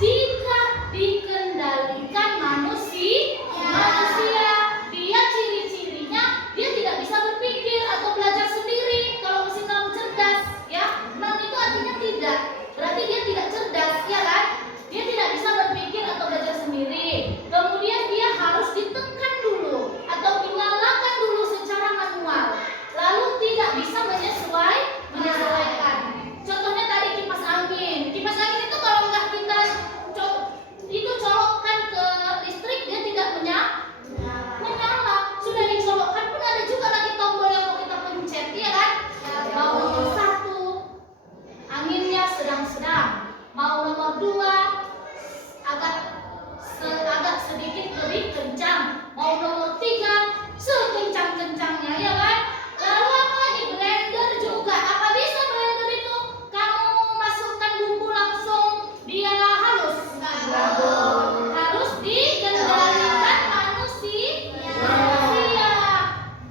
jika dikendalikan manusia, dia ciri-cirinya dia tidak bisa berpikir atau belajar sendiri. Kalau mesin non cerdas, ya, non itu artinya tidak, berarti dia tidak cerdas, ya kan? Dia tidak bisa berpikir atau belajar sendiri. Kemudian dia harus ditekan dulu atau dinyalakan dulu secara manual. Lalu tidak bisa menyesuaikan. Contohnya tadi kipas angin. Kipas angin itu kalau nggak kita itu colokkan ke listrik, dia tidak menyala. Sudah dicolokkan pun ada juga lagi tombol yang mau kita pencet, iya kan? Mau nomor 1 anginnya sedang-sedang, mau nomor 2 agak sedikit lebih kencang, mau nomor 3 sekencang-kencangnya, ya kan? Lalu apa lagi? Blender juga. Apa bisa blender itu kamu masukkan bumbu langsung dia halus? Harus dikendalikan manusia.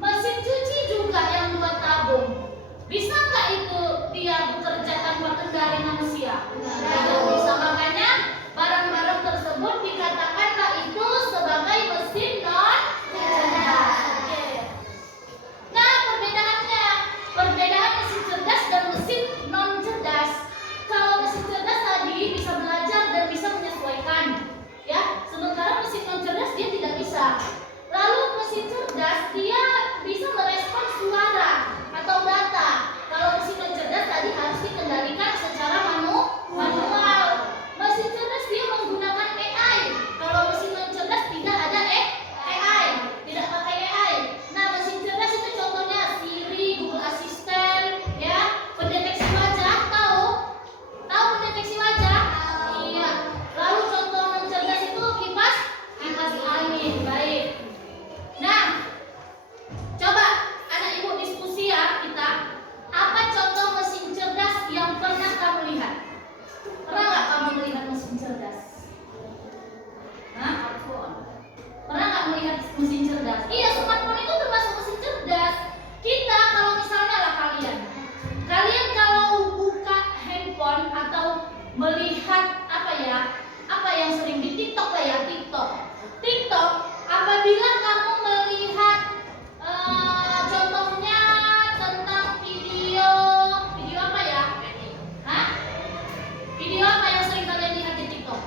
Mesin cuci juga yang 2 tabung. Bisa nggak itu dia bekerja tanpa kendali manusia? Tidak bisa. Makanya barang-barang tersebut dikatakanlah itu sebagai mesin non cerdas. Nah, perbedaan mesin cerdas dan mesin non cerdas. Kalau mesin cerdas tadi bisa belajar dan bisa menyesuaikan, ya. Sementara mesin non cerdas dia tidak bisa. Lalu mesin cerdas dia bisa merespons suara atau data. Kalau mesin non cerdas tadi harus dikendalikan secara manual. Mesin cerdas dia menggunakan AI. Kalau mesin non cerdas tidak ada AI, tidak pakai AI. Nah, mesin cerdas itu contohnya Siri, Google Assistant, ya, pendeteksi wajah, tahu pendeteksi wajah? Iya. Lalu contoh non cerdas itu kipas angin. Baik. Nah, coba anak ibu diskusi ya kita. Apa contoh mesin cerdas yang pernah kamu lihat? Pernah nggak kamu melihat mesin cerdas? Hah? Pernah nggak melihat mesin cerdas? Iya, smartphone itu termasuk mesin cerdas. Kita kalau misalnya lah kalian kalau buka handphone atau melihat apa yang sering di TikTok lah ya, TikTok. Apabila kamu melihat contohnya tentang video apa ya? Hah? Video apa yang sering kalian lihat di TikTok?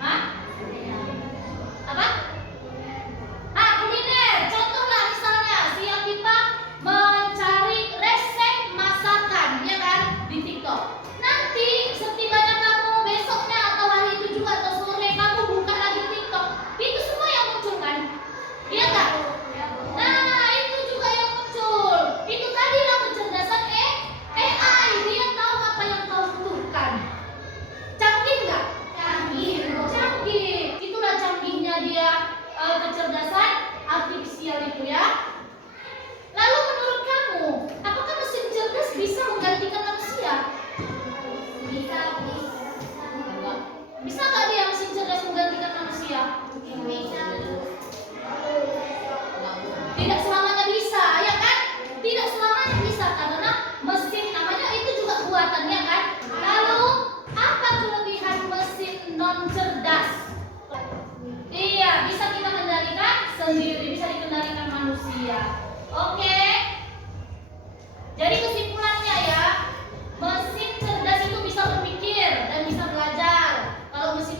Hah? Apa? Kuliner. Contoh lah misalnya Sia Pipa mencari resep masakan, ya kan, di TikTok. Nanti setibanya kamu besoknya atau hari itu juga atau sore kamu buka lagi TikTok, itu semua yang muncul kan? Iya nggak? Nah, itu juga yang muncul. Itu tadilah kecerdasan AI. Dia tahu apa yang kau butuhkan. Canggih nggak? Canggih. Itulah canggihnya dia, kecerdasan artifisial itu, ya. Lalu menurut kamu, apakah mesin cerdas bisa menggantikan manusia? Bisa nggak dia mesin cerdas menggantikan manusia? Tidak selamanya bisa, ya kan? Tidak selamanya bisa karena mesin namanya itu juga buatannya kan. Lalu apa kelebihan mesin non cerdas? Iya, bisa kita kendalikan sendiri, bisa dikendalikan manusia. Oke. Jadi kesimpulannya ya, mesin cerdas itu bisa berpikir dan bisa belajar. Kalau mesin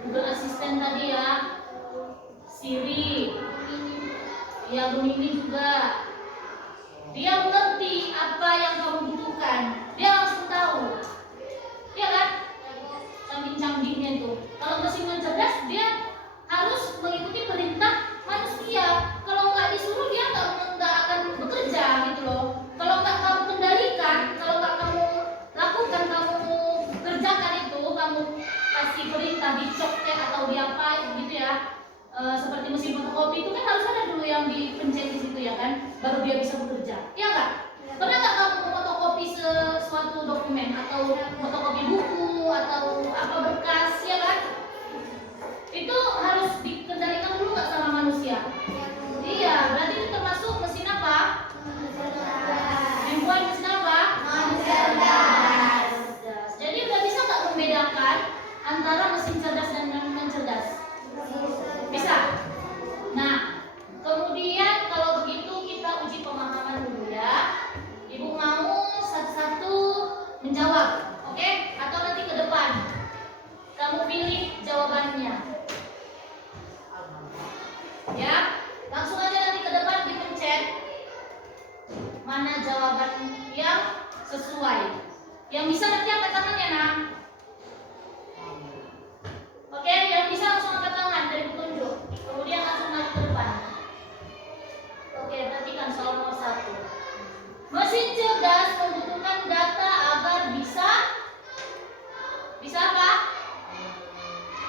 Google Assistant tadi ya, Siri, ya Gemini juga. Dia mengerti apa yang kamu butuhkan, dia langsung tahu, ya kan? Saking canggihnya itu. Kalau mesin cerdas dia harus mengikuti perintah manusia. Kalau nggak disuruh dia nggak akan bekerja gitu loh. Kalau nggak kamu kendalikan, kalau nggak kamu lakukan, kamu kerjakan itu, kamu kasih perintah dicok atau diapain gitu ya. Seperti mesin fotokopi itu kan harus ada dulu yang dipencet di situ ya kan, baru dia bisa bekerja. Iya nggak? Pernah nggak kamu fotokopi sesuatu dokumen atau fotokopi buku atau apa berkas ya kan? Itu harus dikendalikan dulu nggak sama manusia? Iya, berarti itu termasuk mesin apa? Handphone mesin apa? Cerdas. Jadi udah bisa nggak membedakan antara mesin cerdas dan non cerdas? Bisa. Nah, kemudian kalau begitu kita uji pemahaman dulu ya. Ibu mau satu-satu menjawab, oke? Atau nanti ke depan kamu pilih jawabannya. Ya, langsung aja nanti ke depan dipencet mana jawaban yang sesuai. Yang bisa nanti angkat tangan ya, Nak. Oke, yang bisa langsung angkat tangan dari petunjuk. Kemudian langsung naik ke depan. Oke, perhatikan soal nomor 1. Mesin cerdas membutuhkan data agar bisa apa?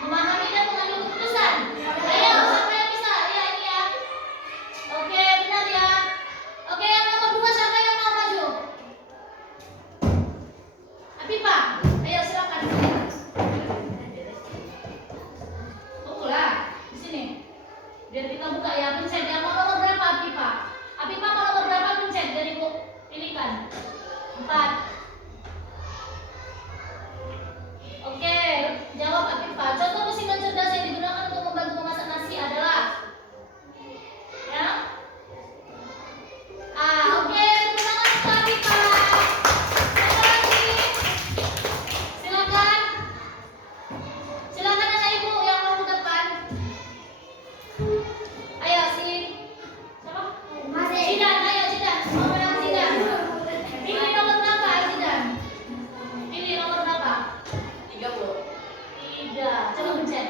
Memahami dan mengambil keputusan. Ayo, siapa yang bisa? Ya, ini ya. Oke, benar ya. Oke, yang nomor 2 siapa yang mau maju? Apipa, ayo silakan. Tunggulah di sini. Biar kita buka ya, pencet yang mau nomor berapa Apipa? Apipa mau nomor berapa pencet dari Bu? Pilihkan. 4. Oke, jawab Apipa. Contoh mesin cerdas yang digunakan untuk membantu memasak nasi adalah ya. Oke, tepuk tangan untuk Apipa. Ada lagi? Silakan. Silakan anak ibu yang mau ke depan. Ayo siapa? Zidan, ayo Zidan. Mau menang Zidan. Pilih nomor berapa Zidan? Pilih nomor berapa? 3. Coba pencet.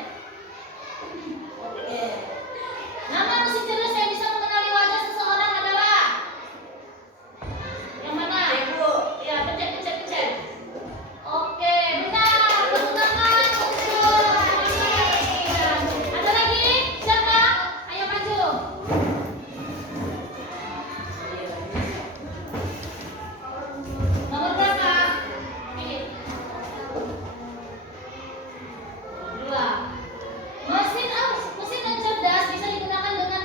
Oke. Nama mesin cerdas yang bisa mengenali wajah seseorang adalah yang mana? Ya, pencet. Oke, benar. Tepuk tangan untuk Zidan. Ada lagi? Siapa? Ayo maju. Nomor berapa? Pilih. 2. Mesin yang cerdas bisa digunakan dengan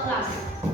bekas.